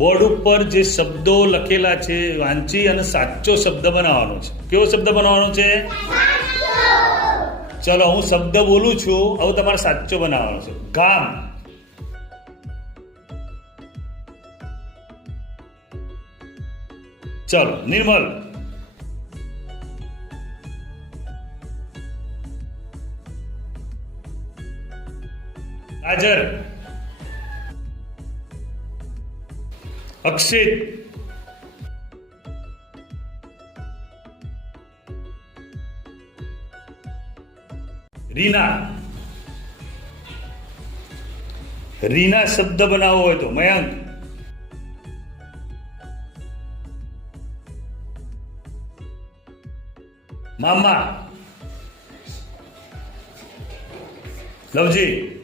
Board ઉપર જે શબ્દો લખેલા છે વાંચી અને સાચો શબ્દ બનાવવાનો છે. કેવો શબ્દ બનાવવાનો છે? ચલો હું શબ્દ બોલું છું, હવે તમારે સાચો બનાવવાનો છે. ગામ. ચલો નિર્મલ. ગાજર. અક્ષિત. રીના. રીના શબ્દ બનાવવો હોય તો મયંક. મામા. લવજી.